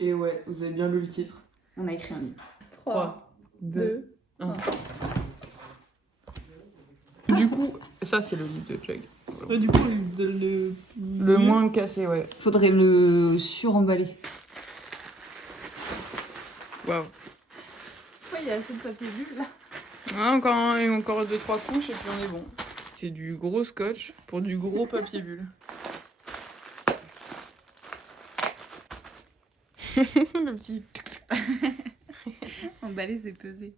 Et ouais, vous avez bien lu le titre. On a écrit un livre. 3, 2, 1. Du coup, ça c'est le livre de Jug. Du coup, Le moins cassé, ouais. Faudrait le suremballer. Waouh. il y a assez de papier bulle là. Ouais, encore 2-3 couches et puis on est bon. C'est du gros scotch pour du gros papier bulle. Le petit... Emballer, c'est peser.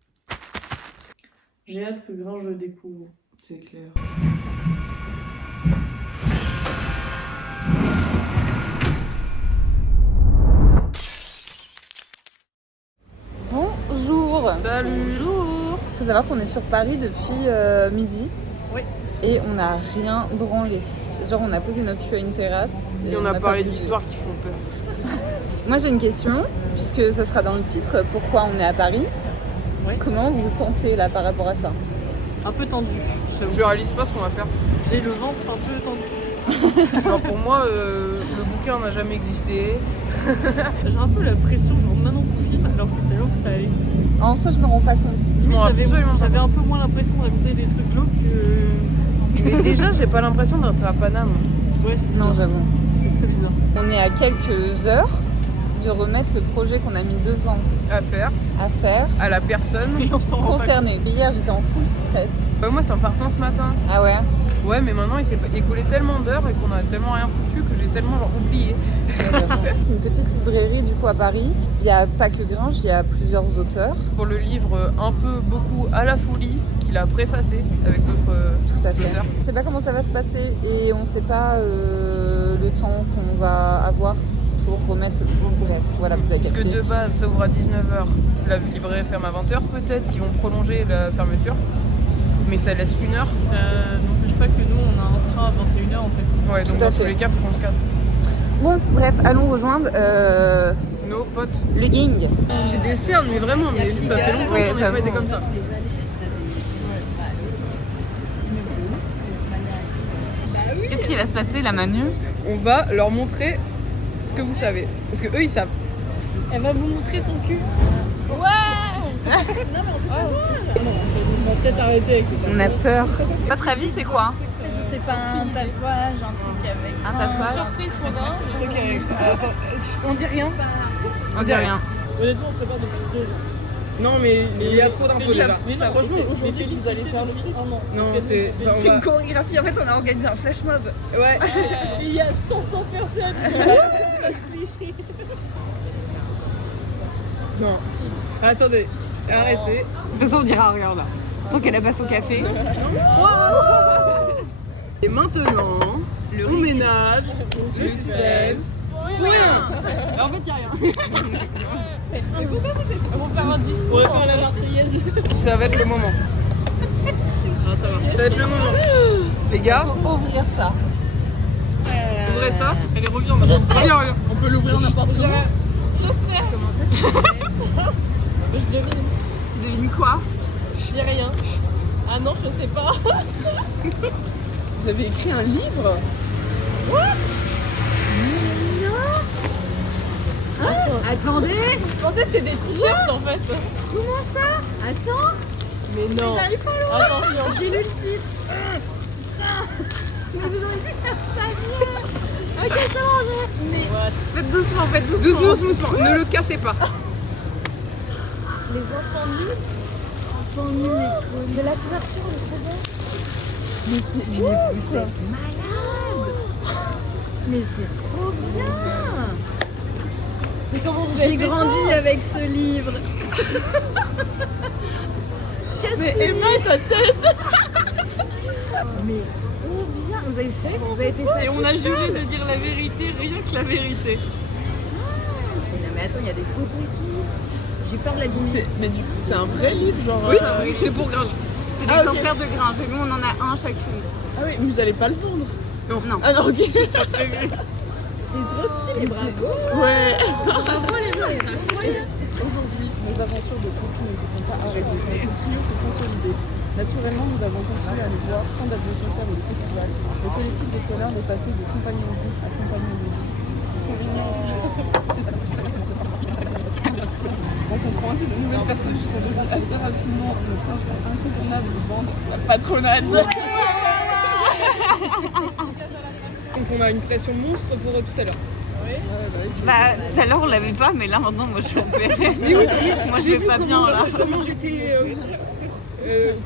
J'ai hâte que Gringe le découvre. C'est clair. Bonjour. Salut. Bonjour. Faut savoir qu'on est sur Paris depuis midi. Oui. Et on n'a rien branlé. Genre on a posé notre cul à une terrasse. Et on a parlé d'histoires qui font peur. Moi j'ai une question, puisque ça sera dans le titre, pourquoi on est à Paris. Oui. Comment vous vous sentez là par rapport à ça? Un peu tendu. Je réalise pas ce qu'on va faire. J'ai le ventre un peu tendu. Genre pour moi, le bouquin n'a jamais existé. J'ai un peu la pression, genre maintenant qu'on filme, alors que tout à l'heure ça allait. En soi je me rends pas compte. Je m'en absolument J'avais un peu moins l'impression de raconter des trucs glauques que. Mais déjà, j'ai pas l'impression d'être à Paname. Ouais, c'est Non bizarre. j'avoue. C'est très bizarre. On est à quelques heures de remettre le projet qu'on a mis 2 ans À faire, à faire. à la personne. Et on s'en rend pas Concernée. Hier j'étais en full stress. Moi, c'est en partant ce matin. Ah ouais? Ouais, mais maintenant, il s'est écoulé tellement d'heures et qu'on a tellement rien foutu que j'ai tellement genre oublié. C'est une petite librairie du coup à Paris. Il n'y a pas que Gringe, il y a plusieurs auteurs. Pour le livre un peu beaucoup à la folie, qu'il a préfacé avec d'autres Tout à fait. auteurs. On ne sait pas comment ça va se passer et on ne sait pas le temps qu'on va avoir pour remettre le... Bon, bref, voilà, vous avez Parce que capté. de base, ça ouvre à 19h, la librairie ferme à 20h. Peut-être qu'ils vont prolonger la fermeture, mais ça laisse 1 heure. Ça n'empêche pas que nous on a un train à 21h en fait. Ouais, donc Tout à dans tous fait. les cas, faut qu'on se casse. Bon, bref, allons rejoindre Nos potes. le gang. J'ai des cernes, mais vraiment, mais ça fait longtemps Ouais, qu'on n'a j'avoue. pas été comme ça. Qu'est-ce qui va se passer là, Manu? On va leur montrer ce que vous savez. Parce que eux, ils savent. Elle va vous montrer son cul. Ouais. Non mais en plus on va peut-être arrêter avec On a peur. Votre avis, c'est quoi? Je sais pas, un tatouage, un truc avec. Un tatouage? Surprise pour moi. Truc avec... Attends, on dit rien. On dit rien. Honnêtement on prépare depuis 2 ans. Non, mais il y a trop d'infos déjà. Mais non, Franchement, aujourd'hui vous allez faire le truc. non, c'est... enfin, on C'est va- une chorégraphie, en fait on a organisé un flash mob. Ouais. Il y a 500 personnes sur place cliché. Non. Attendez. Arrêtez. De toute façon on dira rien là. Tant qu'elle a pas son café. Et maintenant, on ménage le suspense. Rien. En fait, il a rien. On va faire un discours. On va faire la Marseillaise. Ça va être le moment. Ah, ça va. Ça va être le moment. Les gars, Ouvrir ça. ouvrez ça. Allez, reviens, on va faire ça. Regarde. On peut l'ouvrir n'importe comment. Je sais. Comment ça tu sais? Je devine. Tu devines quoi? Je dis rien. Ah non, je sais pas. Vous avez écrit un livre? Attendez, Je pensais que c'était des t-shirts en fait. comment ça? Attends, Mais non. j'arrive pas loin. Attention. J'ai lu le titre. Mais vous auriez dû faire ça bien. Ok, ça va, mais Faites doucement, faites doucement. Doucement, doucement. Ne le cassez pas. les enfants nuls. Enfants nuls. De la couverture, elle est trop bien. Mais vous êtes malade. Mais c'est trop bien. Mais comment vous J'ai avez fait grandi ça? avec ce livre. Mais Emma, ta tête. Mais trop bien. Vous avez fait ça. Et on toute a juré seule. de dire la vérité, rien que la vérité. Mais non, mais attends, il y a des photos et tout. J'ai peur de l'abîmer. Mais c'est un vrai livre, genre. Oui, c'est pour Gringe. C'est Ah, l'exemplaire de Gringe et nous on en a un chacune. Ah oui, mais vous allez pas le vendre. Non. Ah non, ok. C'est trop stylé, bravo. Ouais. Bravo les meufs, incroyable. Aujourd'hui, nos aventures de copines ne se sont pas arrêtées. Notre trio s'est consolidé. Naturellement, nous avons continué à les voir sans date de concert ou de festival. Le collectif des colleurs est passé de compagnon de route à compagnon de vie. C'est trop mignon. C'est trop mignon. passage se déroule assez rapidement notre incontournable bande, la patronade. Donc on a une pression monstre pour tout à l'heure. Bah, tout à l'heure on l'avait pas, mais là maintenant, moi je suis en PLS. Moi je vais pas bien là. Comment j'étais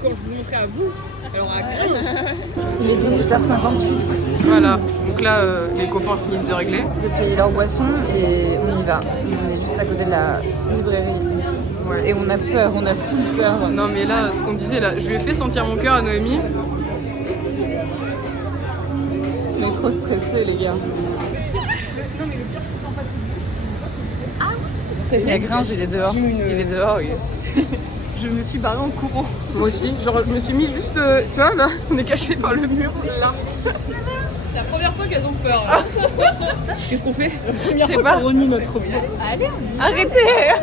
quand je vous montrais à vous. Alors à Grève. Il est 18h58. Voilà, donc là les copains finissent de régler. De payer leur boisson et on y va. On est juste à côté de la librairie. Ouais. Et on a peur, on a full peur. Non mais là, ce qu'on disait là, je lui ai fait sentir mon cœur à Noémie. On est trop stressés les gars. La Gringe, il est dehors. Il est dehors, oui. Je me suis barrée en courant. Moi aussi, genre je me suis mis juste, tu vois là, on est caché par le mur. Là. C'est la première fois qu'elles ont peur. Qu'est-ce qu'on fait? Je sais pas. On renie notre bien. Allez, Arrêtez.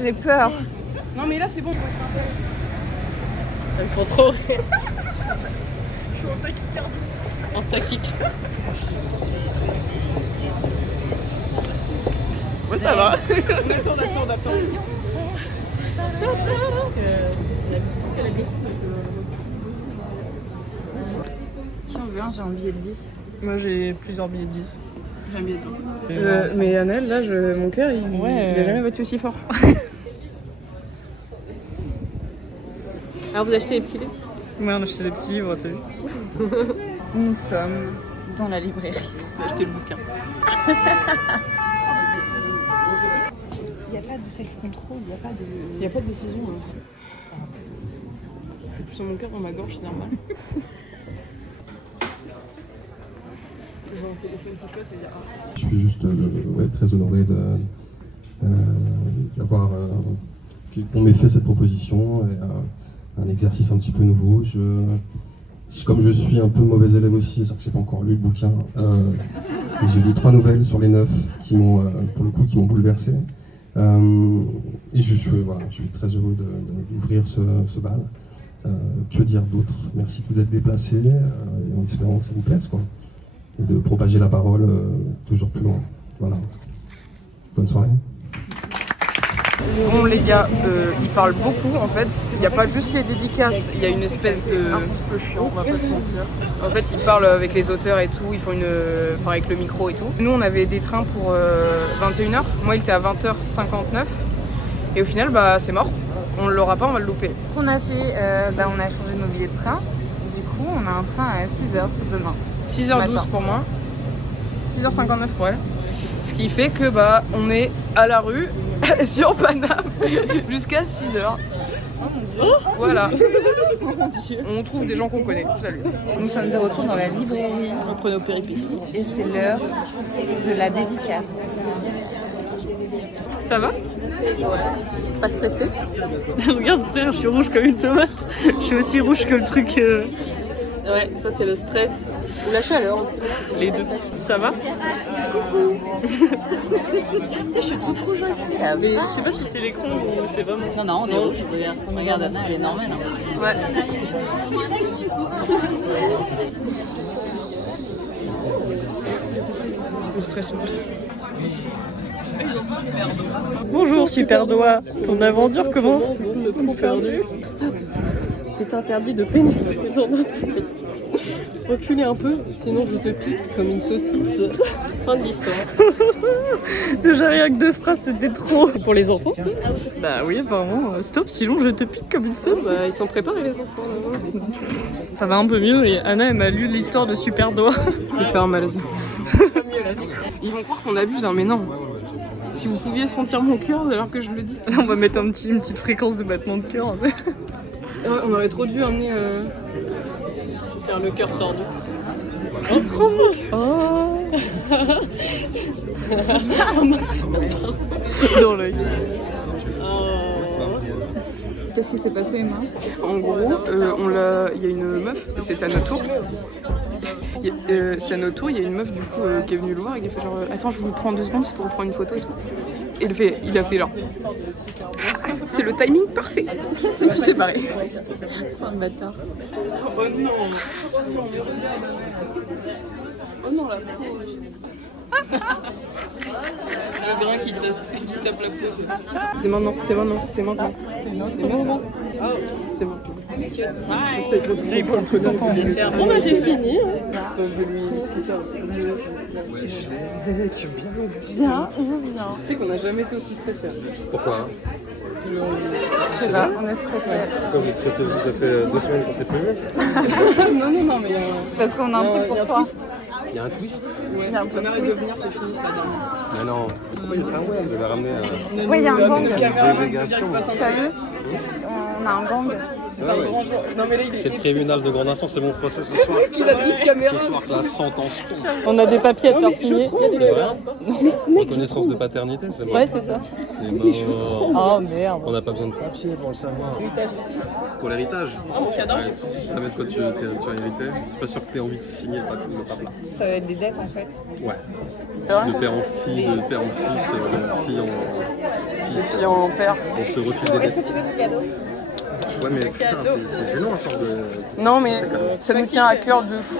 J'ai peur. Non mais là c'est bon. Elles font trop rire. Je suis en tachycardie. En tachyc. Ouais ça va. On a le temps d'attendre. Qui en veut un? J'ai un billet de 10. Moi j'ai plusieurs billets de 10. J'ai un billet de mais Annelle, là, mon cœur, il a jamais battu aussi fort. Alors vous achetez les petits livres? Ouais, on a acheté des petits livres, t'as vu. Nous sommes dans la librairie. J'ai acheté le bouquin. Il n'y a pas de self-control, il n'y a pas de... Il n'y a pas de décision. J'ai plus sur mon cœur dans ma gorge, c'est normal. Je suis juste très honoré d'avoir qu'on m'ait fait cette proposition et un exercice un petit peu nouveau. Comme je suis un peu mauvais élève aussi, c'est-à-dire que j'ai pas encore lu le bouquin, et j'ai lu 3 nouvelles sur les 9 qui m'ont pour le coup qui m'ont bouleversé. Et je suis très heureux d'ouvrir ce bal. Que dire d'autre? Merci de vous être déplacés et en espérant que ça vous plaise, quoi. Et de propager la parole toujours plus loin. Voilà. Bonne soirée. Bon les gars, ils parlent beaucoup en fait. Il n'y a pas juste les dédicaces, il y a une espèce de... un petit peu chiant, on va pas se mentir. En fait, ils parlent avec les auteurs et tout, ils font avec le micro et tout. Nous, on avait des trains pour 21h. Moi, il était à 20h59. Et au final, bah, c'est mort. On ne l'aura pas, on va le louper. Ce qu'on a fait, on a changé nos billets de train. Du coup, on a un train à 6h demain. 6h12 Matin. pour moi, 6h59 pour elle. Ce qui fait que on est à la rue sur Paname jusqu'à 6h. Voilà. On trouve des gens qu'on connaît. Salut. Nous sommes de retour dans la librairie Après nos péripéties. et c'est l'heure de la dédicace. Ça va? Pas stressé. Regarde frère, je suis rouge comme une tomate. Je suis aussi rouge que le truc. Ouais, ça c'est le stress. Ou la chaleur aussi. Les deux. Ça va? Je suis toute rouge aussi. Mais je sais pas si c'est l'écran ou c'est vraiment. Non, non, on est rouge, je veux dire. Regarde, Anna, elle est normale. Hein. Ouais. Le stress monte. Bonjour Super Doigt, ton aventure commence. Trop perdu. Stop. C'est interdit de pénétrer dans notre pays. Reculez un peu, sinon je te pique comme une saucisse. Fin de l'histoire. Déjà rien que 2 phrases, c'était trop. Pour les enfants, ça? Bah oui, apparemment. Stop, sinon je te pique comme une saucisse. Bah, ils sont préparés les enfants. Ça va un peu mieux et Anna elle m'a lu l'histoire de Super Doigt. Je vais faire un malaise. Ils vont croire qu'on abuse, hein, mais non. Si vous pouviez sentir mon cœur alors que je le dis. On va mettre une petite fréquence de battement de cœur. On aurait trop dû emmener... Faire le cœur tordu. Oh, trop beau. Oh. Dans l'œil. Qu'est-ce qui s'est passé, Emma? En gros, il y a une meuf, c'était à notre tour. C'était à notre tour, il y a une meuf du coup qui est venue le voir et qui a fait genre attends, je vous prends 2 secondes, c'est pour prendre une photo et tout. Et il a fait genre c'est le timing parfait. Et puis c'est pareil. C'est un bâtard. Oh non. Oh non, la pauvre. Je veux bien qu'il tape la pause. C'est maintenant, c'est maintenant, c'est maintenant. C'est bon. Bon bah j'ai fini. Je vais lui écouter. Bien. Tu sais qu'on n'a jamais été aussi stressés. Pourquoi? Je sais pas, on est stressé. Quand vous êtes stressé, ça fait 2 semaines qu'on s'est plus vu. Non, mais il y a un... Parce qu'on a un truc il y a pour un toi. twist. Il y a un twist? Ouais, si on arrête de venir, c'est fini, c'est la dernière. Mais non. Pourquoi il y a... Ah ouais, vous avez ramené Oui, il y a un gang. Notre caméraman, c'est délégation. bien qu'il se passe un T'as truc. vu? On a un gang. C'est un grand jour. Non, mais là, il C'est le est... tribunal de grande instance, c'est mon procès ce soir. Il a 12 caméras. Ce soir, la sentence tombe. On a des papiers à te faire signer. Reconnaissance de paternité, c'est bon. Ouais, c'est ça. C'est mort. Oh merde. On n'a pas besoin de papier pour le savoir. Pour l'héritage. Ah mon cadeau. Ouais, tu savais de quoi tu as hérité. C'est pas sûr que tu aies envie de signer le papier. Ça va être des dettes en fait. Ouais. De père en fille, de père en fils, fille en fils. Fille en père. On se refile des Est-ce dettes. que tu veux ce cadeau? Ouais, mais putain, c'est gênant à force de. Non, mais ça nous tient à cœur de fou,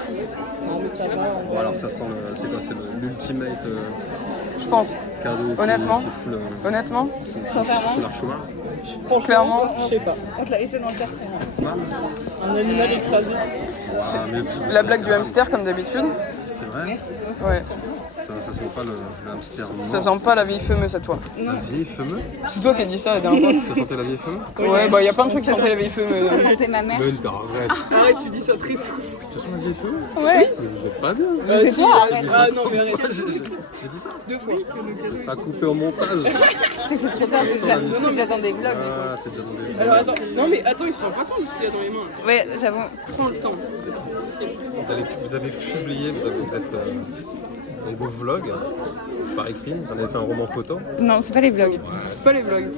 Bon, alors ça sent le. C'est quoi? C'est l'ultimate je pense. cadeau Honnêtement. qui fout le. Honnêtement, Sincèrement, L'archouard. clairement, Je sais pas. on te l'a laissé dans le carton. Un animal écrasé. c'est mais la blague du hamster comme d'habitude. C'est vrai? Ouais. Ça sent pas le hamster mort. Ça sent pas la vieille fameuse à toi. La vieille fameuse? C'est toi qui as dit ça la dernière fois. Ça sentait la vieille fameuse? Ouais, bah il y a plein de trucs qui sentaient la vieille fameuse. C'était ma mère. Ben, arrête. Arrête, tu dis ça très souvent. Tu sens la vieille fameuse? Ouais. Mais vous êtes pas bien. C'est toi, arrête. Ah non, mais arrête. J'ai dit ça? 2 fois. Ça sera coupé au montage. C'est que c'est trop tard, c'est déjà dans des vlogs. Ah, c'est déjà dans des... Alors attends, non mais attends, il se rend pas compte de ce qu'il y a dans les mains. Ouais, j'avoue. Prends le temps. Vous avez publié, vous êtes dans vos vlogs par écrit, vous avez fait un roman photo. Non, c'est pas les vlogs. C'est pas les vlogs.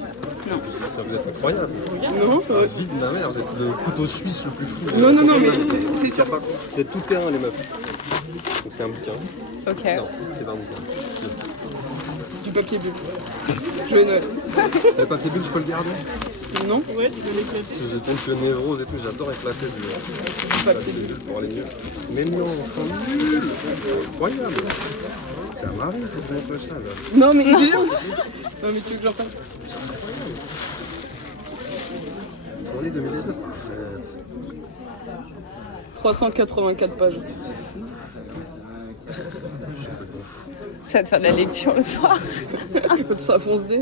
Ça, vous êtes incroyable. Non, La vie de ma mère, vous êtes le couteau suisse le plus fou. non, mais c'est sûr. Vous êtes tout terrain, les meufs. Donc c'est un bouquin. Ok. Non, c'est pas un bouquin. Du papier bleu. Joyeux Noël. Le papier bulle, je peux le garder? Non? Ouais, tu peux l'éclater. J'ai fonctionné névrose et tout, j'adore éclater du papier bulle pour aller mieux. Mais non, enfin, c'est incroyable. C'est un mari, il faut que je montre ça là. Non, mais j'ai aussi. Non, mais tu veux que j'en parle? On est 2019. 384 pages. Ça va te faire de la lecture le soir. Ça fonce dé.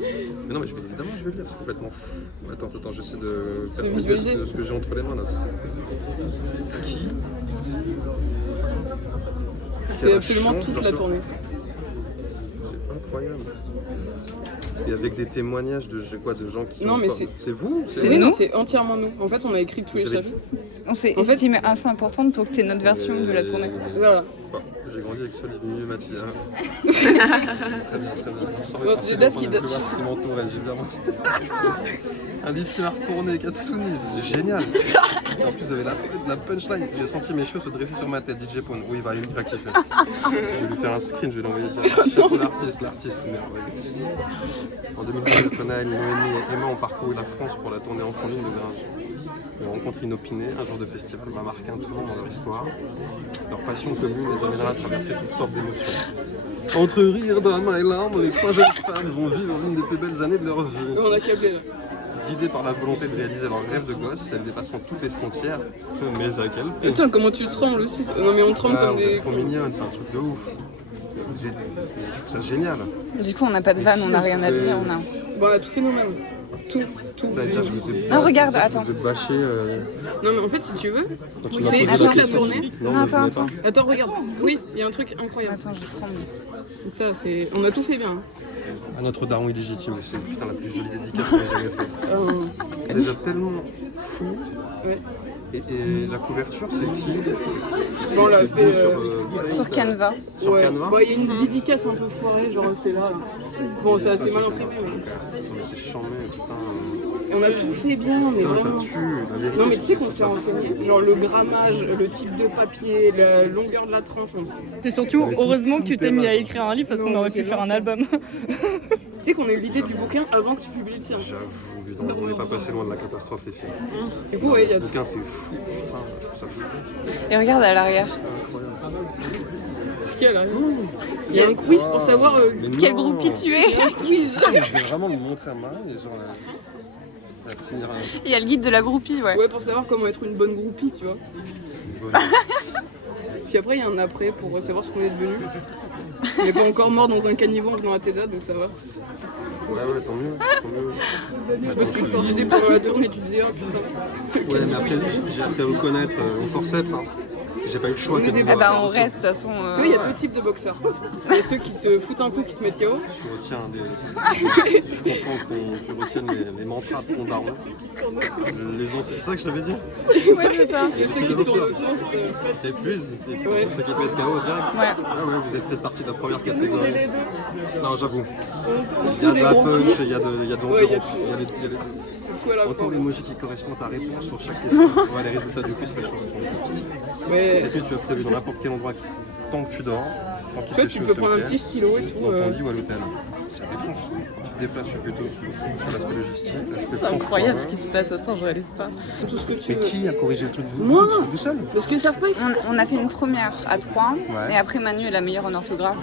Mais non, mais évidemment, je vais le lire, c'est complètement fou. Attends, j'essaie de faire une idée visualiser. de ce que j'ai entre les mains là. Qui C'est absolument toute la tournée. C'est incroyable. Et avec des témoignages de gens qui. Non, mais c'est vous? Oui, non, c'est entièrement nous. En fait, on a écrit tous les Vous avez- chapitres. On s'est En fait- estimé assez importante pour que tu aies notre version de la tournée. Voilà. Bon, j'ai grandi avec ce livre mieux Mathilda. Très bien, très bien. Non, c'est des dates qui datent. Ce qui m'entourait, j'ai bien menti. Un livre qui m'a retourné, Katsuni, c'est génial. Et en plus, vous avez la punchline. J'ai senti mes cheveux se dresser sur ma tête, DJ Pone. Oui, il va kiffer. Je vais lui faire un screen, je vais l'envoyer direct. Chapeau l'artiste merveilleux. En 2019, Anaël, Noémie et Emma ont parcouru la France pour la tournée Enfant Ligne de Gringe. Une rencontre inopinée, un jour de festival va marquer un tournant dans leur histoire. Leur passion commune les amènera à traverser toutes sortes d'émotions. Entre rire, drama et larmes, les 3 jeunes femmes vont vivre l'une des plus belles années de leur vie. On a câblé là. Guidées par la volonté de réaliser leur rêve de gosse, elles dépasseront toutes les frontières. Mais à quel prix? Putain, comment tu trembles aussi. Non, mais on tremble Ah, comme vous des. êtes trop mignonne, c'est un truc de ouf. Je trouve ça génial. Du coup, on n'a pas de vanne, on n'a rien à dire. On a... Bon, on a tout fait nous-mêmes. Tout. Là, je vous ai Non, regarde, je attends. vous ai bâché. Non, mais en fait, si tu veux, Quand tu m'as c'est posé la toute la question. tournée. Non, Non, vous attends, venez attends. pas. Attends, regarde. Oui, il y a un truc incroyable. Attends, je tremble. Donc ça, c'est. On a tout fait bien. À notre daron illégitime, c'est putain la plus jolie dédicace qu'on ait jamais faite. Déjà tellement fou. Ouais. Et la couverture, c'est qui? Bon, là, C'est c'est. beau Sur Canva. Sur Ouais. Canva. Bon, il y a une dédicace un peu foirée, genre c'est là. Bon, c'est assez mal imprimé. Mais... Non, mais c'est charmé, putain. Et on a tout fait bien, mais Non, ça vraiment. tue, la vérité. Non, mais tu sais qu'on ça s'est fout. renseigné. Genre le grammage, le type de papier, la longueur de la tranche, on le sait. C'est surtout heureusement que tu t'es mis à écrire un livre parce qu'on Non, aurait c'est pu faire un l'enfer. album. Tu sais qu'on a eu l'idée du bouquin avant que tu publies le tien. J'avoue, putain, on n'est pas passé loin de la catastrophe, les filles. Du coup, il y a Le bouquin, c'est fou. Putain, je trouve ça fou. Et regarde à l'arrière. Incroyable. ce qu'il y a là. Il y a un quiz pour savoir Mais Quel non. groupie tu es? quiz. Je vais vraiment le montrer à Marie et genre elle va finir Il y a le guide de la groupie, ouais. Ouais, pour savoir comment être une bonne groupie, tu vois. bonne. Puis après, il y a un après pour savoir ce qu'on est devenu. On n'est pas encore mort dans un caniveau en venant à TEDA, donc ça va. Ouais, tant mieux. Tant mieux. C'est parce que tu disais pendant la tournée, tu disais, oh putain. Ouais, mais après, j'ai appris à vous connaître au forceps. Hein. J'ai pas eu le choix. On est des Eh ben on reste, de toute façon. Tu vois, il y a deux types de boxeurs. Il y a ceux qui te foutent un coup, qui te mettent KO. Tu retiens je comprends que tu retiennes les mantras de ton daron. Les gens, c'est ça que je t'avais dit. Ouais, c'est ça. Il y a ceux qui se tournent autour, qui te... T'es plus. Ouais. Ceux qui peuvent être KO direct. Ouais. Ah ouais, vous êtes peut-être partie de la première catégorie. Non, j'avoue. On Il y a fout de des la gros punch, coups. il y a de Ouais, il y a l'endurance. tout. Il y a les- Tout à la Autant fois. l'emoji qui correspond à ta réponse pour chaque question. Ouais, les résultats du quiz, c'est pas chaud. Ouais. C'est que tu as prévu dans n'importe quel endroit tant que tu dors, tant qu'il En fait, fait tu chaud, peux c'est prendre un ok. petit stylo et tout. Dans ton lit ou à l'hôtel. Ça défonce. Tu te déplaces plutôt sur l'aspect logistique, l'aspect C'est incroyable ce confort. qui se passe. Attends, je réalise pas. Tout ce que tu Mais veux. qui a corrigé le truc Moi. vous seul Parce qu'ils savent pas, ils font. On a fait une première à 3 Ouais. et après Manu est la meilleure en orthographe.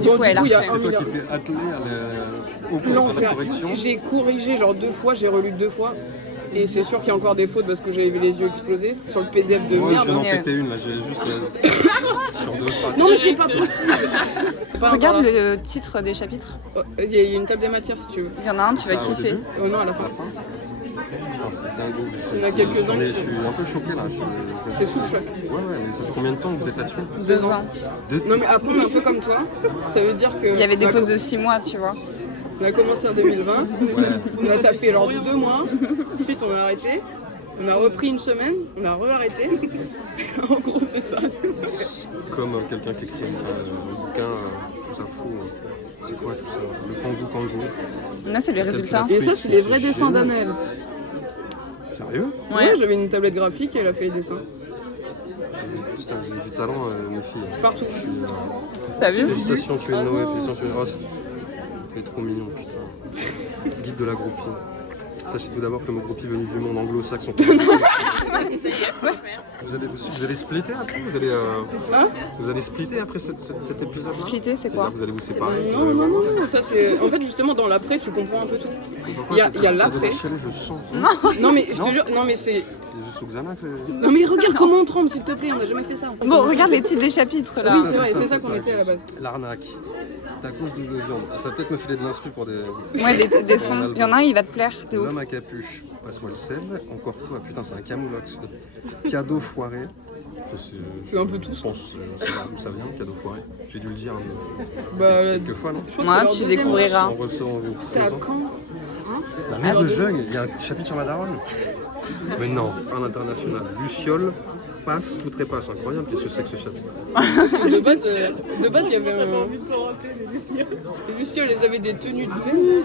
Du Bon, coup, elle a il y a refait. C'est toi milliard. qui t'es attelé à la L'enfer. correction. J'ai corrigé genre 2 fois, j'ai relu 2 fois. Et c'est sûr qu'il y a encore des fautes parce que j'avais vu les yeux exploser sur le PDF de Moi, je merde. viens d'en Mais- péter une là, j'ai juste sur 2 phrases. Non mais c'est pas possible. Pas Regarde encore là. le titre des chapitres. Oh, il y a une table des matières si tu veux. Il y en a un, tu vas Ça, au kiffer. début Oh non, à la fin. Putain, c'est dingo. Il y en a quelques-uns Je qui- suis un peu choqué là. T'es sous le choc. Ouais, mais ça fait combien de temps que vous êtes là-dessus 2 ans. Non mais après on est un peu comme toi. Ça veut dire que. Il y avait des on a- pauses de 6 mois, tu vois. On a commencé en 2020. Ouais. On a tapé genre 2 mois. Ensuite on a arrêté. On a repris une semaine. On a re-arrêté. En gros c'est ça. Comme quelqu'un qui écrit un bouquin, ça fout. C'est quoi tout ça Le kangou. Là, c'est les résultats. Et ça c'est les vrais dessins d'Annelle. Sérieux Ouais, j'avais une tablette graphique et elle a fait les dessins. Putain, vous avez du talent, mes filles. Partout. Je suis, T'as vu? félicitations, tu es Noé, félicitations, tu es Ross. Tu es trop mignon, putain. Guide de la groupie. Sachez tout d'abord que le mot groupie venu du monde anglo-saxon. Vous allez splitter après vous allez splitter après cet épisode-là. Splitter, c'est quoi? Vous allez vous séparer. Non, ça c'est. En fait, justement, dans l'après, tu comprends un peu tout. Pourquoi Il y a t'es l'après. chialé, je sens. Non, mais je te jure, non, mais c'est. Je sous Xanax. Non, mais regarde comment on tremble, s'il te plaît, on n'a jamais fait ça. Bon, regarde les titres des chapitres là. Oui, c'est vrai, c'est ça qu'on était à la base. L'arnaque. Tacos double viande. Ah, ça va peut-être me filer de l'inspi pour des. Ouais, des sons. Il y en a un, il va te plaire, de L'homme ouf. à capuche. Passe-moi le sel. Encore toi. Putain, c'est un camoulox. Cadeau foiré. Je sais. C'est un peu tout, Je pense. Je sais pas d'où ça vient, le cadeau foiré. J'ai dû le dire Bah, quelques fois, non je crois que Moi, c'est leur tu deuxième découvriras. On ressort au C'était à présent. quand La mère de Jeune, il y a un chapitre sur la daronne. Mais non, un international. Luciole, passe, tout trépasse. Incroyable, qu'est-ce que c'est que ce chapitre Parce que de base, il y avait un. Les Lucioles, elles avaient des tenues de bleu.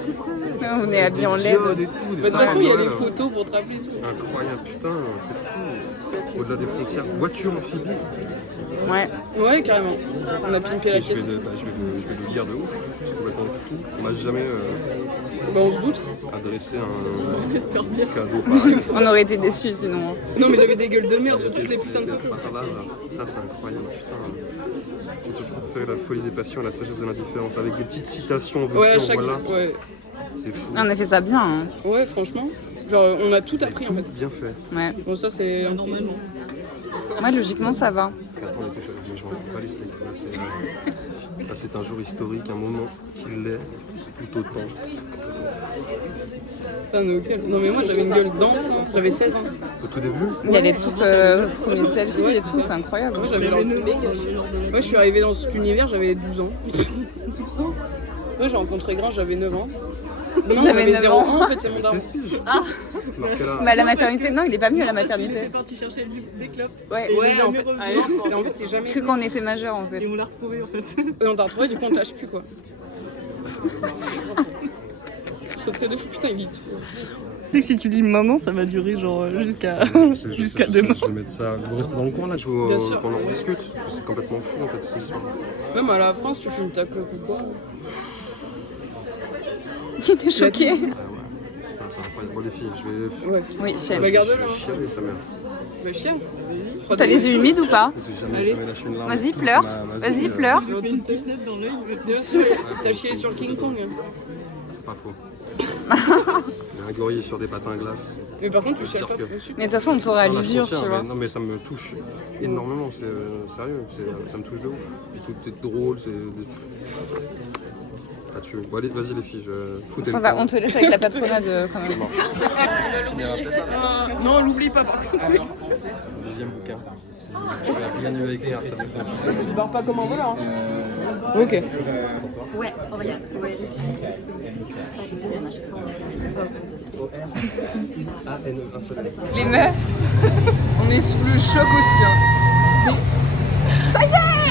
On est habillés en LED. Des De toute façon, il y a les photos pour te rappeler tout. Incroyable, putain, c'est fou. Au-delà des frontières, voiture amphibie. Ouais. Ouais, carrément. On a pimpé la Et je pièce. vais le lire de ouf. C'est complètement fou. On m'a jamais Bah, on se doute. adressé un cadeau pareil. On aurait été déçus sinon. Non, mais j'avais des gueules de merde sur toutes les putains de photos. Putain, c'est incroyable, putain. J'ai toujours préféré la folie des passions à la sagesse de l'indifférence. Avec des petites citations, Ouais, à en chaque. voilà. Ouais. C'est fou. On a fait ça bien. Hein. Ouais, franchement. Genre, on a tout Vous avez appris tout en fait. bien fait. Ouais. Bon, ça, c'est. Normalement. Ouais, logiquement, ça va. Attends, on était fait, mais je m'en rappelle pas les steaks. Là, c'est un jour historique, un moment qu'il l'est, tout autant. Putain, mais ok. Non, mais moi, j'avais une gueule d'enfant. J'avais 16 ans. Au tout début, Il y a les toutes premiers selfies et tout, c'est incroyable. Moi, j'avais genre tous les gars. Moi, je suis arrivée dans cet univers, j'avais 12 ans. Moi, j'ai rencontré Gringe, j'avais 9 ans. Non, J'avais j'avais 9 0 ans. ans, en fait, c'est mon daron. 16 piges. Ah. C'est marqué là. Bah à la maternité, non, il est pas venu à la maternité. parti chercher des clopes Ouais. Ouais, en fait, revenu. mais en fait, t'es jamais. Que quand on était majeur en fait. Et on l'a retrouvé en fait. Et on t'a retrouvé, du coup, on tâche plus quoi. Ça te fait de fou, putain, il dit tout. Tu sais que si tu lis maintenant, ça va durer genre jusqu'à Je sais, jusqu'à je sais, demain. je vais mettre ça. Vous restez dans le coin là, Bien sûr. qu'on en discute. C'est complètement fou en fait cette histoire. Même à la fin, si tu fumes ta clope ou quoi. Il est choqué. Ah ouais. c'est incroyable. Bon, les filles, je vais. Ouais. Oui, Je chef. Bah, garde-le, vais hein. chialer, sa mère. Bah, chien. T'as les yeux humides ou pas? J'ai jamais lâché une larme. Vas-y, pleure. Vas-y, pleure. Il fait une pichenette dans l'œil. Bien sûr, t'as chié sur King Kong. C'est pas faux. Il y a un gorille sur des patins à glace. Mais par contre, tu Pire chiales pas que- dessus. Mais de toute façon, on t'aurait à Non, la l'usure, frontière, tu vois. mais- non mais ça me touche énormément, c'est sérieux, ça me touche de ouf. Puis tout est drôle, c'est... Ah, tu... Bon, allez, vas-y les filles, foutez Ça le va, camp. on te laisse avec la patronade quand même. On finira peut-être Non, l'oublie pas par contre. le deuxième bouquin. Je vais rien mieux écrire, ça me fait. Tu pars pas comme un voleur. Hein. Ok. Ouais, on va y aller. Ouais. Un seul. Les meufs, On est sous le choc aussi. Hein.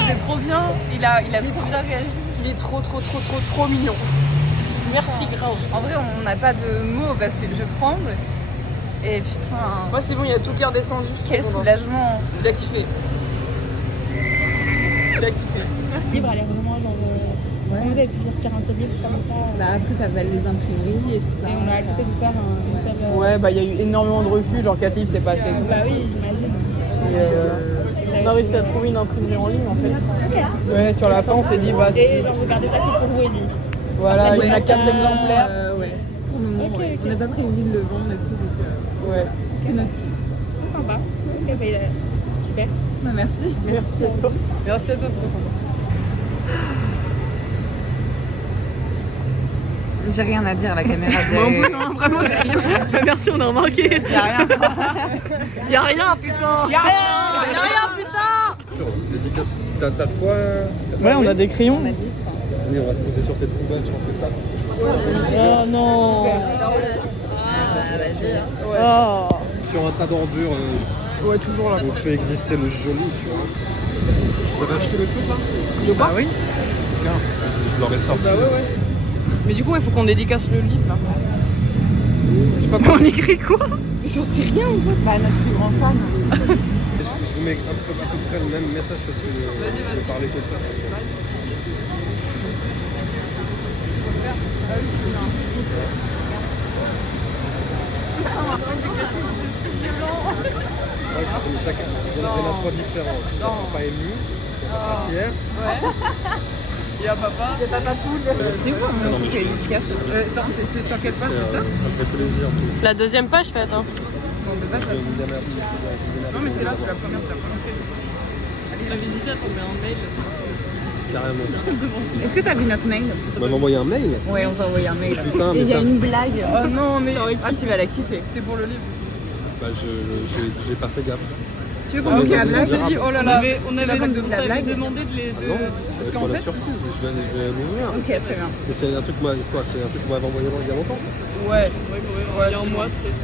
c'est trop bien. Il a trop bien réagi. Il est trop mignon. Merci grave. En vrai, on n'a pas de mots parce que je tremble. Et putain, Moi c'est bon, il y a tout qui est redescendu. je suis quel trop contente. soulagement. Il a kiffé. Il a kiffé. Le livre a l'air vraiment genre. Comment vous avez pu sortir un seul livre comme ça Bah après, t'avais les imprimeries et tout ça. Et on a accepté de faire une seule. Ouais, bah il y a eu énormément de refus, genre 4 livres c'est pas assez. Bah oui, j'imagine. Et, On a réussi à trouver une imprimerie en ligne en fait. ouais, sur la fin on s'est dit bah Et genre, vous gardez ça que pour vous et lui. voilà, il y en a Ouais, 4 ça- exemplaires. Ouais, pour le moment, Ok, ouais. ok. On n'a pas prévu de le vendre et tout, donc Ouais. que notre kiff. Sympa. Ok, bah, super. Bah, merci. Merci à toi. Merci à toi, c'est trop sympa. J'ai rien à dire à la caméra. Moi non, vraiment j'ai rien. Merci, on a remarqué. Y'a rien. Y'a rien, putain. Y'a rien putain. Dédicace, t'as de quoi Ouais, on a des crayons. Oui, on va se poser sur cette poubelle, je pense que ça. Oh non. Ouais. Oh. Sur un tas d'ordures, Ouais, toujours là. on fait exister le joli, tu vois. Vous avez acheté le truc là De quoi? oui. Je l'aurais sorti. Bah ouais. Mais du coup, il faut qu'on dédicace le livre là. Je sais pas quoi. On écrit quoi? J'en sais rien en fait. Bah, notre plus grand fan. Je vous mets à peu près le même message parce que je vais parler que de ça. Ouais, je sais, mais il y en a trois différents. Papa ému, papa fier. Il y a papa. C'est où on fait une dédicace? Attends, c'est sur quelle page c'est ça? Ça me fait plaisir. La deuxième page faite. Hein. On peut pas de toute façon. Non mais c'est là, c'est la première. La visite a tombé un mail. Carrément. Est-ce que t'as vu notre mail? On m'a envoyé un mail. Ouais, on t'a envoyé un mail. Putain, Et mais il y a ça. une blague. Oh non mais Ah, tu vas la kiffer. c'était pour le livre. Bah, j'ai pas fait gaffe. Tu veux Ah, qu'on ok, dise la parce qu'on blague? s'est dit oh là On là. avait, c'était la peine de la blague. demandé de les. Non, Parce qu'en pour la fait- surprise, je vais l'ouvrir. Ok, très bien. Mais c'est un truc, c'est quoi? C'est un truc qu'on m'avait envoyé il y a longtemps? Ouais. Il y a un mois peut-être.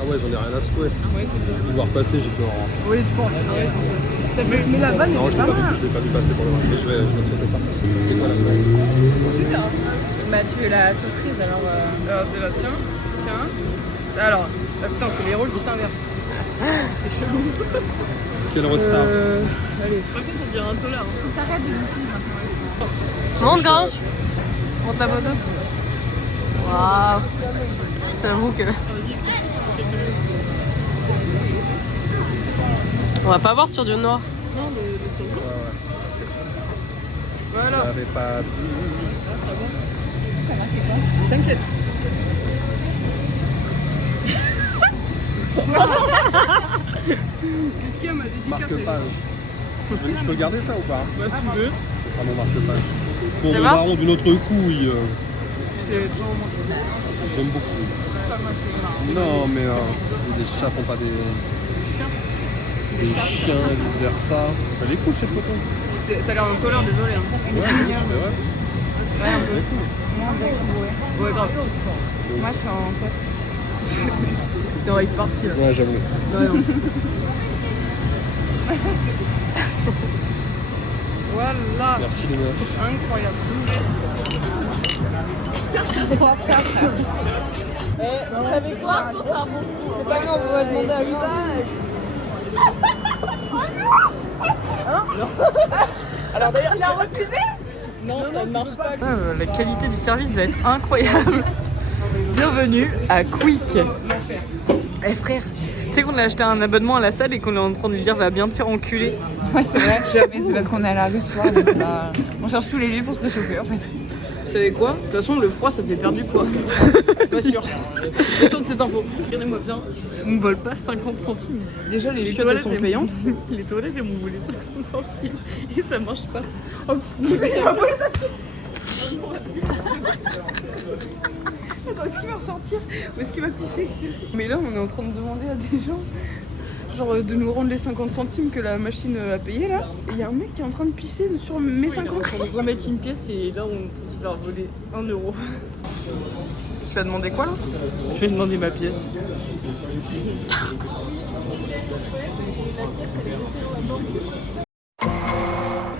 Ah ouais, j'en ai rien à secouer. Ouais, c'est ça. De voir passer, j'ai fait oh. Oui, je pense. Ouais, c'est ça. Mais la vanne Non, était je pas mal. l'ai pas vu passer pour le moment. Mais je vais checker pas. C'était quoi la blague? Bah, tu es la surprise alors. Alors t'es là, tiens. Alors, ah, putain, c'est les rôles qui s'inversent. C'est chelou. Quel restart? Allez. Par contre, on dirait un tolard. Hein. Monte, Grinch. Monte la photo. Waouh. J'avoue que. On va pas voir sur du noir. Non, le soldat. Voilà. J'avais pas vu. T'inquiète. Qu'est-ce qu'il y a ma dédicace? Marque-page. Je peux garder ça ou pas? Ouais, si tu veux. Ce sera mon marque-page. Pour Ça mon va baron d'une autre couille. C'est trop moi. J'aime beaucoup. Non, mais les chats font pas des chiens et vice versa. Elle est cool cette photo. T'as l'air en colère, désolé. Hein. Ouais, c'est vrai. Ouais, un peu. Ouais, grave. Moi, je suis en tête. T'es en rave party là. Ouais, j'avoue. De rien. Voilà. Merci les meufs. Incroyable. Vous savez quoi? Je pense à un bon coup. C'est pas grave, on va demander à Lisa. Alors d'ailleurs, il a refusé. Non, ça ne marche pas. La qualité du service va être incroyable. Bienvenue à Quick. Eh frère, tu sais qu'on a acheté un abonnement à la salle et qu'on est en train de lui dire va bien te faire enculer. Ouais, c'est vrai. Mais c'est parce qu'on est à la rue ce soir, donc on cherche tous les lieux pour se réchauffer en fait. Vous savez quoi? De toute façon, le froid, ça fait perdre du poids. Pas sûr. Je suis pas sûre de cette info. Regardez-moi bien, on me vole pas 50 centimes. Déjà, les chiottes, elles sont payantes. Les toilettes, elles m'ont volé 50 centimes et ça marche pas. Oh, attends, est-ce qu'il va ressortir? Ou est-ce qu'il va pisser? Mais là, on est en train de demander à des gens, genre, de nous rendre les 50 centimes que la machine a payé là. Et il y a un mec qui est en train de pisser sur mes 50. On va remettre une pièce et là, on va se faire voler 1 euro. Tu vas demander quoi là? Je vais demander ma pièce.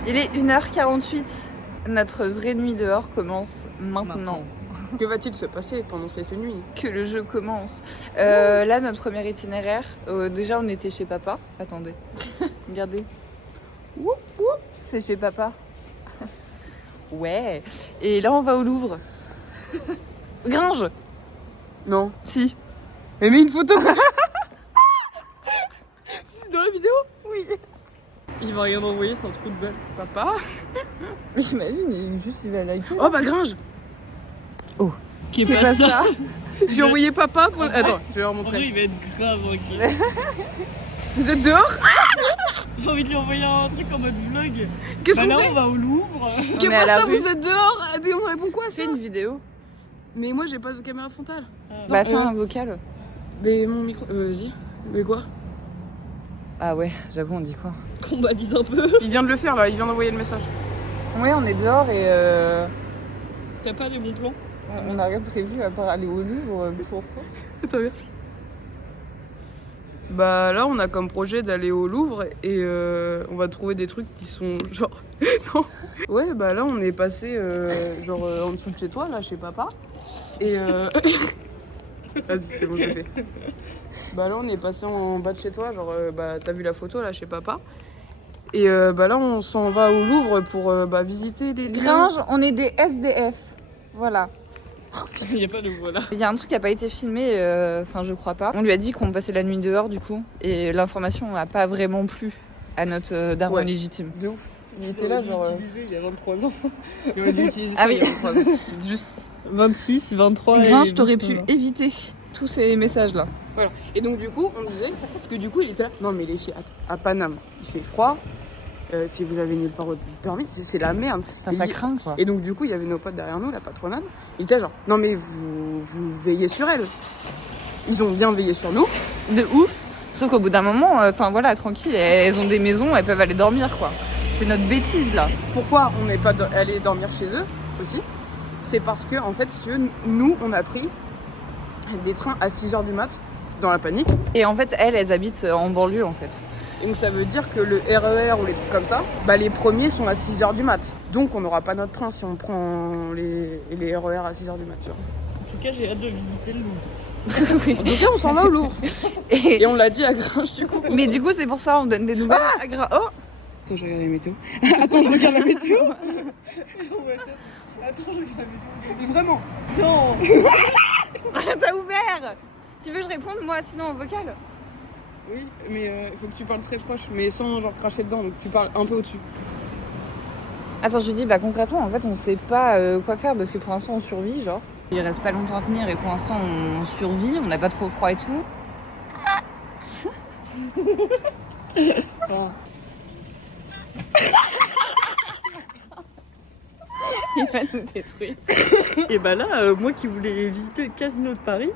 Il est 1h48. Notre vraie nuit dehors commence maintenant. Que va-t-il se passer pendant cette nuit? Que le jeu commence. Là, notre premier itinéraire, déjà on était chez papa. Attendez, regardez. Woup, woup. C'est chez papa. Ouais. Et là, on va au Louvre. Gringe. Non. Si. Mais mets une photo. C'est dans la vidéo? Oui. Il va rien envoyer, c'est un trou de balle. Papa? J'imagine, il va liker. Oh bah Gringe. Qui C'est pas ça. J'ai envoyé papa pour... Attends, je vais leur montrer. Il va être grave inquiet. Vous êtes dehors? J'ai envie de lui envoyer un truc en mode vlog. Qu'est-ce Bah qu'on là, fait? on va au Louvre. Qu'est-ce est à la ça, rue. vous êtes dehors? Et on répond quoi à ça? Fais une vidéo. Mais moi j'ai pas de caméra frontale. Bah, fais un vocal. Mais mon micro... vas-y. Mais quoi? Ah ouais, j'avoue, on dit quoi? Qu'on baptise un peu. Il vient de le faire là, il vient d'envoyer le message. Ouais, on est dehors et T'as pas des bons plans? on n'a rien prévu à part aller au Louvre pour France. Attends bien. Bah là on a comme projet d'aller au Louvre et on va trouver des trucs qui sont genre... non. Ouais bah là on est passé genre en dessous de chez toi, là chez papa. Et vas-y c'est bon je le fais. Bah là on est passé en bas de chez toi, genre bah t'as vu la photo là chez papa. Et bah là on s'en va au Louvre pour bah, visiter les... Gringe, on est des SDF. Voilà. Il n'y a pas de voilà. Il y a un truc qui n'a pas été filmé, enfin je crois pas. On lui a dit qu'on passait la nuit dehors du coup, et l'information n'a pas vraiment plu à notre daron Ouais. légitime. De ouf. Il était là genre... Il y a 23 ans. Il aurait dû utiliser Ah ça oui. il y a 23 ans. Juste... 26, 23. Gringe, t'aurais pu éviter tous ces messages-là. Voilà. Et donc du coup, on disait, parce que du coup, il était là, non mais les filles, à Paname, il fait froid, si vous avez nulle part où dormir, c'est la merde. Enfin, ça craint quoi. Et donc du coup, il y avait nos potes derrière nous, la patronale, il était genre, non mais vous veillez sur elles. Ils ont bien veillé sur nous. De ouf. Sauf qu'au bout d'un moment, enfin voilà, tranquille, elles ont des maisons, elles peuvent aller dormir quoi. C'est notre bêtise là. Pourquoi on n'est pas allé dormir chez eux aussi? C'est parce que, en fait, si tu veux, nous, on a pris des trains à 6h du mat, dans la panique. Et en fait, elles habitent en banlieue en fait. Donc ça veut dire que le RER ou les trucs comme ça, bah les premiers sont à 6h du mat. Donc on n'aura pas notre train si on prend les RER à 6h du mat. Tu vois. En tout cas, j'ai hâte de visiter le Louvre. En tout cas, on s'en va au Louvre. Et... Et on l'a dit à Gringe du coup. Mais du coup, c'est pour ça on donne des nouvelles à Oh Attends, je regarde la météo. Attends, je regarde la météo. Attends, je regarde la vidéo. Vraiment. Non. T'as ouvert. Tu veux que je réponde moi sinon en vocal? Oui, mais il faut que tu parles très proche, mais sans genre cracher dedans, donc tu parles un peu au-dessus. Attends, je lui dis, bah concrètement, en fait, on sait pas quoi faire parce que pour l'instant, on survit, genre. Il reste pas longtemps à tenir et pour l'instant, on survit, on n'a pas trop froid et tout. Bon. Il va nous détruire. Et bah là, moi qui voulais visiter le casino de Paris,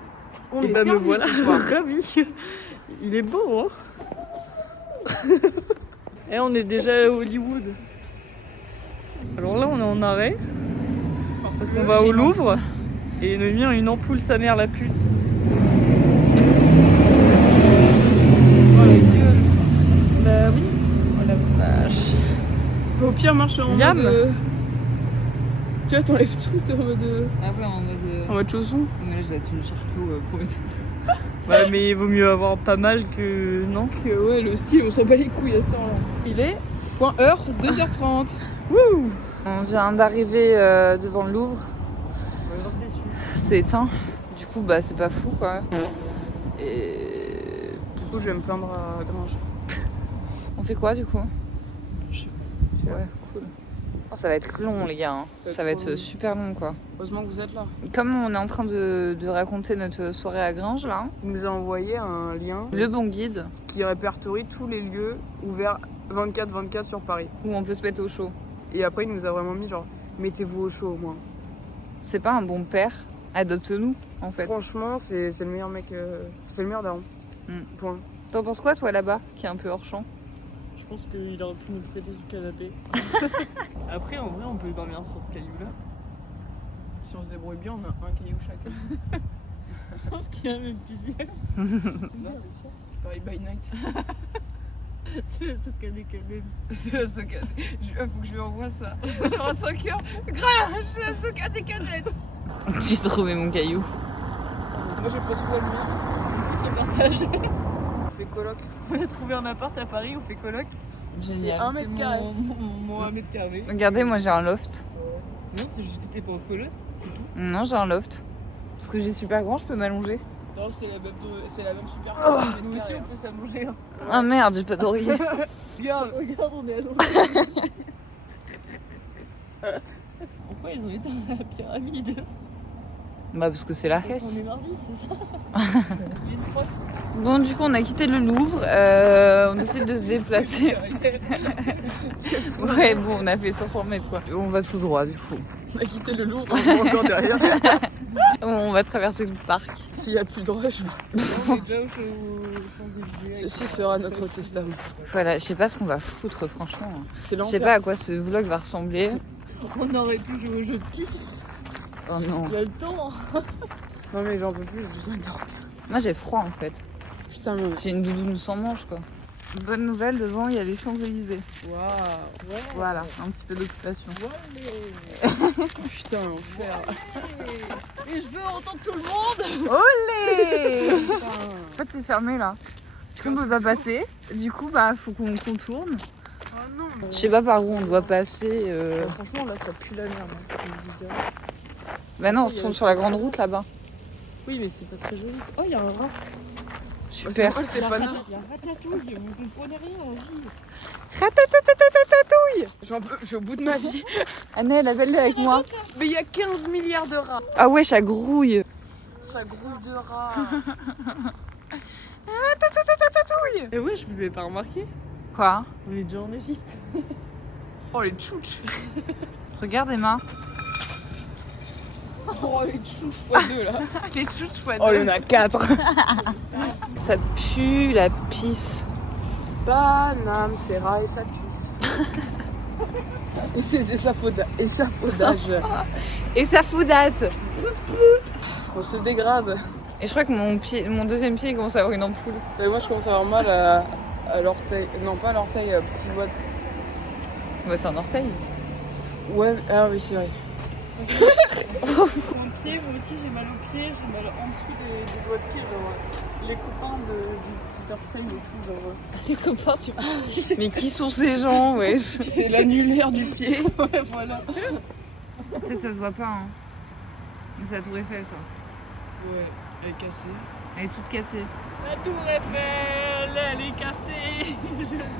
On et est bah me servis voilà ce soir. ravi. Il est beau, hein. Et on est déjà à Hollywood. Alors là, on est en arrêt parce qu'on va au Louvre et le mien a une ampoule, sa mère la pute. Oh la gueule. Bah oui. Oh la vache. Au pire, marche en Yam. mode... Tu vois, t'enlèves tout, t'es en mode... Ah ouais, En mode chausson. Mais là, je vais être une charclot prometteuse. Ouais, mais il vaut mieux avoir pas mal que non. Que ouais, le style, on s'en bat les couilles à ce temps-là. Il est, point heure, 2h30. On vient d'arriver devant le Louvre. C'est éteint. Du coup, bah c'est pas fou quoi. Et Du coup, je vais me plaindre à Grange. on fait quoi du coup? Ouais, cool. Oh, ça va être long les gars, hein. Ça va être super long quoi. Heureusement que vous êtes là. Comme on est en train de raconter notre soirée à Grange là, Il nous a envoyé un lien le bon guide qui répertorie tous les lieux ouverts 24/24 sur Paris. où on peut se mettre au chaud. Et après, il nous a vraiment mis genre, mettez-vous au chaud au moins. C'est pas un bon père, adopte-nous en fait. Franchement, c'est le meilleur mec, c'est le meilleur daron. Point. T'en penses quoi toi là-bas, qui est un peu hors champ? Je pense qu'il aurait pu nous prêter du canapé. Après, en vrai, on peut dormir sur ce caillou-là. Si on se débrouille bien, on a un caillou chacun. Je pense qu'il y a même plusieurs. Non, t'es sûr? Paris by night. C'est la soca des cadets. C'est la soca. Faut que je lui envoie ça. Genre à 5 heures. Grave, c'est la soca des cadettes. J'ai trouvé mon caillou. Moi, j'ai pas trouvé le mien. On se partage. On fait coloc. On a trouvé un appart à Paris, on fait coloc. C'est 1 mètre carré. Mon 1 mètre carré. Regardez, moi j'ai un loft. Non, c'est juste que t'es pas en coloc, c'est tout. Non, j'ai un loft. Parce que j'ai super grand, je peux m'allonger. Non, c'est la même super. Nous aussi, on peut s'allonger. Hein. Ah merde, j'ai pas d'oreiller. Regarde. Regarde, on est allongés. Pourquoi ils ont éteint la pyramide? Bah parce que c'est la Hesse. On est mardi, c'est ça? Les trottes. Bon, du coup, on a quitté le Louvre. On décide de se déplacer. Ouais, bon, on a fait 500 mètres quoi. On va tout droit du coup. On a quitté le Louvre, on va encore derrière. On va traverser le parc. S'il n'y a plus de rush, On est déjà au Champs-Élysées. ceci sera notre testament. Voilà, je sais pas ce qu'on va foutre franchement. C'est Je sais pas à quoi ce vlog va ressembler. On aurait pu jouer au jeu de piste. Oh non. Il y a le temps. Non mais j'en peux plus, j'ai besoin de dormir. Moi j'ai froid en fait. Putain mais... J'ai une doudoune sans manche quoi. Bonne nouvelle, devant il y a les Champs-Élysées. Waouh. Ouais. Voilà, un petit peu d'occupation. Putain, l'enfer. Et je veux entendre tout le monde. Olé. En fait c'est fermé là. On peut pas passer. Du coup bah faut qu'on contourne. Oh non. Je sais pas par où on doit passer. Franchement, là, ça pue la merde. Hein, comme je dis. Bah non, on retourne sur la grande route là-bas. Oui, mais c'est pas très joli. Oh, il y a un rat. Super. C'est pas non. Il y a un ratatouille. Vous comprenez rien en vie. Ratatatatouille. J'en peux, je suis au bout de ma vie. Annelle, appelle-le avec moi. Mais il y a 15 milliards de rats. Ah ouais, ça grouille. Ça grouille de rats. Ratatatatouille. Et ouais, je vous avais pas remarqué. Quoi? On est déjà en Égypte. Oh les tchouches. Regarde Emma. Oh les tchouches x2 là. Les chouches fois Oh il y en a 4. Ça pue la pisse. Banane, c'est rats et ça pisse. Et c'est échafaudage. Et ça foudasse. On se dégrade. Et je crois que mon deuxième pied il commence à avoir une ampoule. Et moi je commence à avoir mal à l'orteil. Non pas à l'orteil, petit doigt. Bah c'est un orteil. Ouais, ah oui c'est vrai. Mon pied, moi aussi j'ai mal au pied, j'ai mal en dessous des doigts de pied. Genre, les copains du petit orteil et tout. Genre, les copains, tu vois. Mais qui sont ces gens, wesh? C'est l'annulaire du pied. Ouais, voilà. Peut-être ça se voit pas, hein. Mais c'est la tour Eiffel ça. Ouais, elle est cassée. Elle est toute cassée. La tour Eiffel, elle est cassée.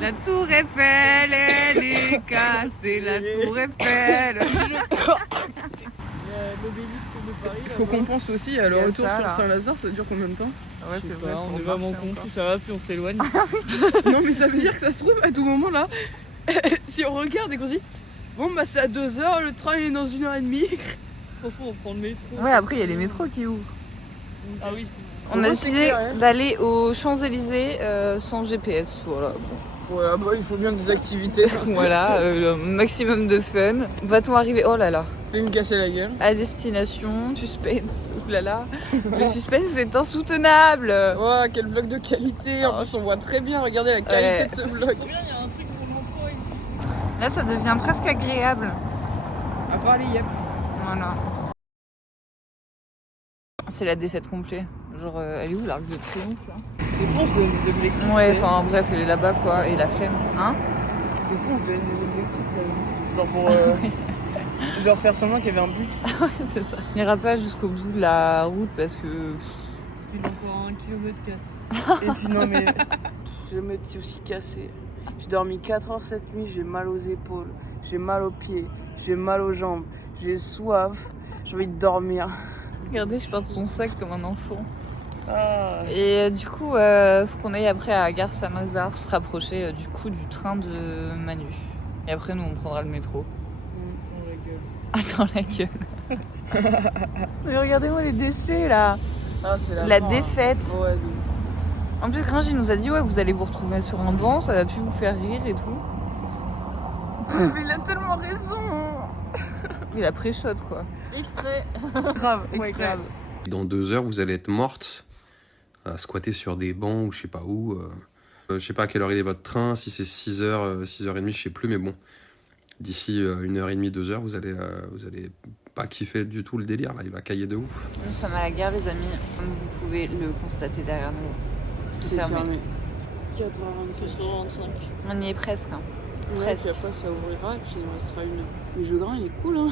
La tour Eiffel, elle est cassée. La tour Eiffel. L'obélisque de Paris. Il faut qu'on pense aussi à le Il y a retour ça, sur là. Saint-Lazare, ça dure combien de temps? Ouais, c'est vrai. On est vraiment con, plus ça va, plus on s'éloigne. Non mais ça veut dire que ça se trouve à tout moment là, si on regarde et qu'on se dit bon bah c'est à 2h, le train il est dans 1h30. Franchement, on prend le métro. Ouais, après il y a les métros qui ouvrent. Ah oui. On a décidé d'aller aux Champs-Élysées sans GPS. Voilà. Voilà, bah il faut bien des activités. Voilà, le maximum de fun. Va-t-on arriver? Oh là là. Fais me casser la gueule. À destination, suspense. Ouh là là. Le suspense est insoutenable. Oh quel vlog de qualité, en plus on voit très bien, regardez la qualité de ce vlog. Il y a un truc pour l'emploi ici. Là, ça devient presque agréable. À part les yep. Voilà. C'est la défaite complète. Genre, elle est où l'Arc de Triomphe là? C'est fou, on se donne des objectifs. Ouais, tu sais. enfin bref, elle est là-bas quoi. Et la flemme. Hein? C'est fou, on se donne des objectifs. Genre pour. Genre faire semblant qu'il y avait un but. Ouais, c'est ça. On n'ira pas jusqu'au bout de la route parce que. Parce qu'il y a encore 1 km 4. Et puis non mais je me suis aussi cassée. J'ai dormi 4 heures cette nuit, j'ai mal aux épaules, j'ai mal aux pieds, j'ai mal aux jambes, j'ai soif, j'ai envie de dormir. Regardez, je porte son sac comme un enfant. Ah. Et du coup, faut qu'on aille après à Gare Saint-Lazare pour se rapprocher du coup du train de Manu. Et après, nous, on prendra le métro. Dans la gueule. Ah, dans la gueule. Mais regardez-moi les déchets là. Ah, c'est La fin, défaite. Hein. Ouais, En plus, Gringe, il nous a dit ouais, vous allez vous retrouver sur un banc, ça va plus vous faire rire et tout. mais il a tellement raison. Il a pré-shot quoi. Extrait. Grave, Ouais, extrait. grave. Dans 2 heures, vous allez être morte, à squatter sur des bancs ou je sais pas où. Je sais pas à quelle heure il est votre train, si c'est 6h, 6h30, je sais plus, mais bon. D'ici 1h30, 2h, vous allez pas kiffer du tout le délire, là, il va cailler de ouf. Nous sommes à la gare, les amis. Comme vous pouvez le constater derrière nous. C'est fermé. 4h25. 4h25. On y est presque. Hein. Ouais, Presque. puis après ça ouvrira et puis il restera une heure. Le jeu grain il est cool hein.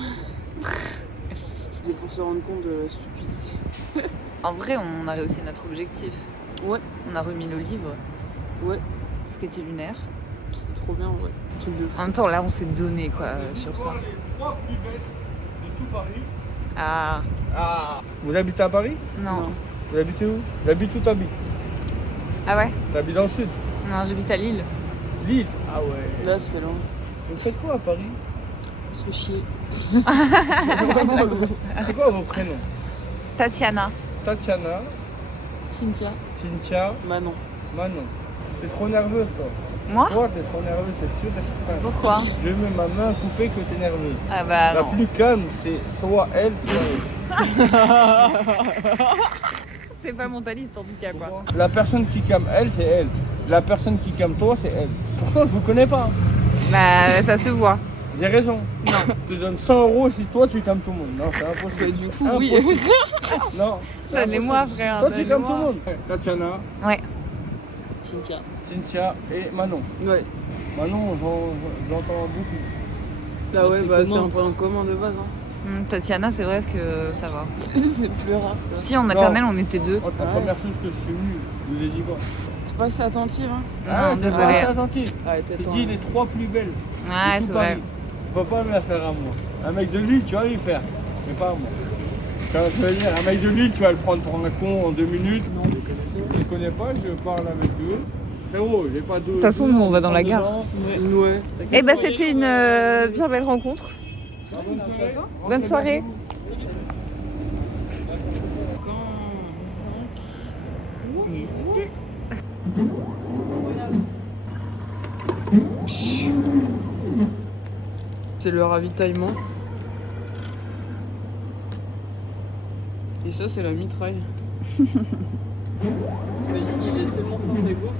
C'est pour se rendre compte de la stupidité. En vrai, on a réussi notre objectif. Ouais. On a remis le livre, Ouais, ce qui était lunaire. c'est trop bien ouais. Truc de fou. En même temps, là, on s'est donné quoi sur ça. Les 3 plus belles de tout Paris. Ah, Ah. Vous habitez à Paris? non. Vous habitez où? J'habite où t'habites? Ah ouais? T'habites dans le sud? Non, j'habite à Lille. Lille? Ah ouais. Là ça fait long. Vous faites quoi à Paris? On se fait chier. C'est quoi vos prénoms? Tatiana. Tatiana, Cynthia. Cynthia, Manon. Manon. T'es trop nerveuse toi. Moi? Toi t'es trop nerveuse, c'est sûr et certain. Pourquoi? Je mets ma main à couper que t'es nerveuse. Ah bah La non. plus calme, c'est soit elle, soit elle. T'es pas mentaliste en tout cas quoi. La personne qui calme elle, c'est elle. La personne qui calme toi, c'est elle. Pourtant, je vous connais pas. Bah ça se voit. J'ai raison. Non. Je te donne 100 € si toi tu calmes tout le monde. Non, c'est impossible. Et du coup oui. Impossible. Non. c'est Donne-les-moi impossible. frère. Toi tu calmes donne-les-moi. tout le monde. Tatiana, Ouais. Cynthia. Cynthia et Manon. Ouais. Manon, j'entends beaucoup. Ah ouais c'est bah c'est comment un point commun de base hein. Tatiana, c'est vrai que ça va. C'est plus rare quoi. Si en maternelle, on était deux. La Ouais. première chose que je suis venu, je vous ai dit quoi? T'es pas assez attentive hein. Non, t'es désolé. pas assez attentif. Ah J'ai t'es dit les 3 plus belles. Ouais, de tout c'est vrai. Paris. Tu peux pas me la faire à moi. Un mec de lui, tu vas lui faire. Mais pas à moi. Tu vois ce que je veux dire? Un mec de lui, tu vas le prendre pour un con en 2 minutes. Non, je les connais pas, je parle avec eux. Frérot, j'ai pas de. De toute façon, nous, on va dans la gare. Ouais. Eh ben, c'était une bien belle rencontre. Bonne soirée. Bonne soirée. C'est le ravitaillement. Et ça c'est la mitraille. Imagine, il jette tellement fort des gaufres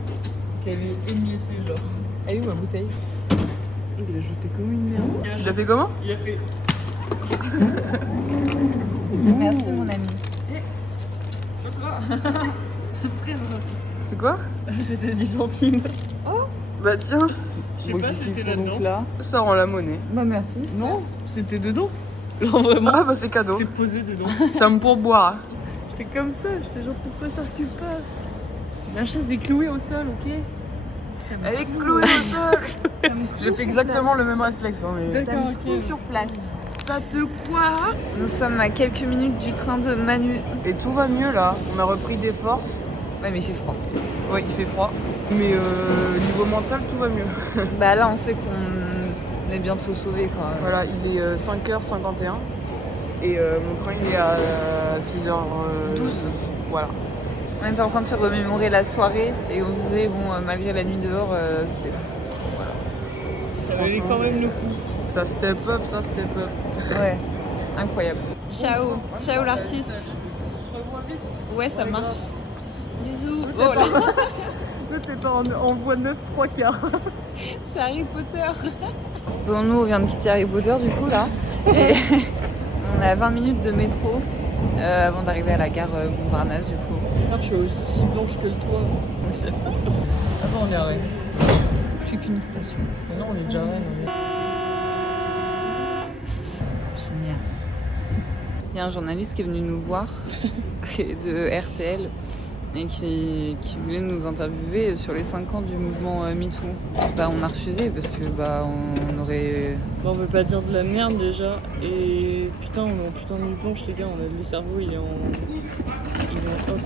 qu'elle est émiettée genre. Elle est où ma bouteille? Il l'a jeté comme une merde. Tu l'as fait comment? Il a fait. Merci mon ami. Frère, C'est quoi? c'était 10 centimes. Bah tiens, Je sais pas si c'était là-dedans. Là. ça rend la monnaie. Bah merci. Non, c'était dedans. Genre vraiment, Ah bah c'est cadeau. c'était posé dedans. Ça me pourboire. J'étais comme ça, j'étais genre pourquoi ça recule pas? La chaise est clouée au sol, ok? Elle est clouée au sol. J'ai fait exactement le même réflexe hein, mais... D'accord, ok. Sur place. Ça te quoi? Nous sommes à quelques minutes du train de Manu. Et tout va mieux là, on a repris des forces. Ouais, mais il fait froid. Ouais, il fait froid. Mais niveau mental, tout va mieux. Bah là, on sait qu'on est bientôt sauvé quoi. Voilà, il est 5h51. Et mon train il est à 6h12. Voilà. On était en train de se remémorer la soirée et on se disait, bon, malgré la nuit dehors, c'était fou. Ça valait quand même le coup. Ça step up, ça step up. Ouais, incroyable. Ciao, ciao l'artiste. On se revoit vite. Ouais, ça marche. Bisous. Oh là, Toi, t'es en voie 9 3 quarts. c'est Harry Potter. Bon, nous, on vient de quitter Harry Potter du coup là. Et on a 20 minutes de métro avant d'arriver à la gare Montparnasse du coup. Je suis aussi blanche que le toit. Attends, on est à Rennes. Plus qu'une station. Non, on est déjà à Rennes. Il y a un journaliste qui est venu nous voir de RTL et qui voulait nous interviewer sur les 5 ans du mouvement MeToo. Bah, on a refusé parce que bah, on aurait... On veut pas dire de la merde déjà. Et putain, on est en putain de nuit blanche, les gars. Le cerveau, il est en off.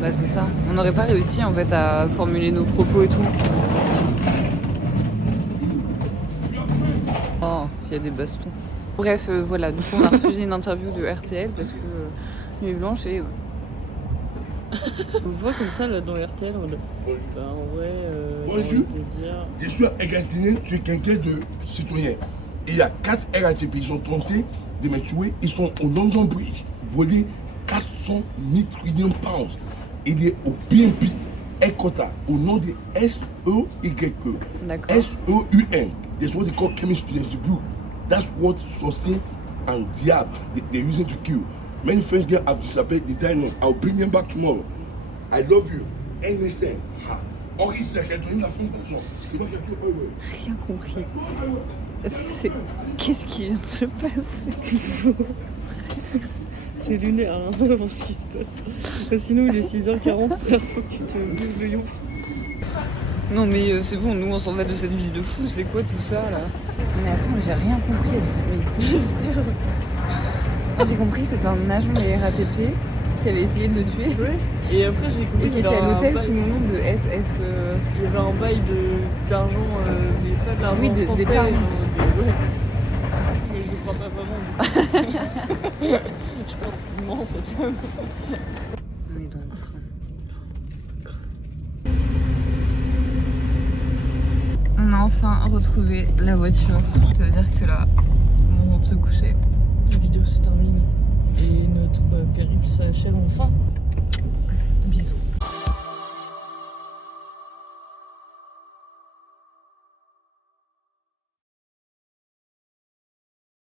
Bah c'est ça. On n'aurait pas réussi en fait à formuler nos propos et tout. Oh, il y a des bastons. Bref, voilà. Donc on a refusé une interview de RTL parce que Nuit Blanche et... On voit comme ça là dans RTL, en vrai, Bonjour. j'ai envie de dire... Je suis RATP, je suis quelqu'un de citoyen. Il y a 4 RATP, ils ont tenté de me tuer, ils sont au London Bridge, volés 400 000 trillions de pounds. Il est au BNP, Ecota, au nom de S-E-Y-E. D'accord. S-E-U-N. That's what they call chemistry, there's the blue. That's what Saucin and Diab, they're using to kill. Many French girls have disappeared, they died now. I'll bring them back tomorrow. I love you. NSN. Henri, c'est la donné la femme d'argent. C'est moi qui ai tué. Rien compris. Qu'est-ce qui vient de se passer? C'est lunaire, hein, pour ce qui se passe. Sinon, il est 6h40, frère, faut que tu te bouges le youf. Non mais c'est bon, nous on s'en va de cette ville de fou, c'est quoi tout ça là? Mais attends, j'ai rien compris. Moi j'ai compris que c'était un agent de la RATP qui avait essayé de me tuer. Et après j'ai compris et qui était à l'hôtel sous le nom de SS. Il y avait un bail d'argent, mais pas de l'argent oui, français. Des pounds. Ouais. Mais je ne crois pas vraiment. Je pense qu'il ment cette femme. On est dans le train. On a enfin retrouvé la voiture. Ça veut dire que là, on rentre se coucher. La vidéo se termine et notre périple s'achève enfin. Bisous.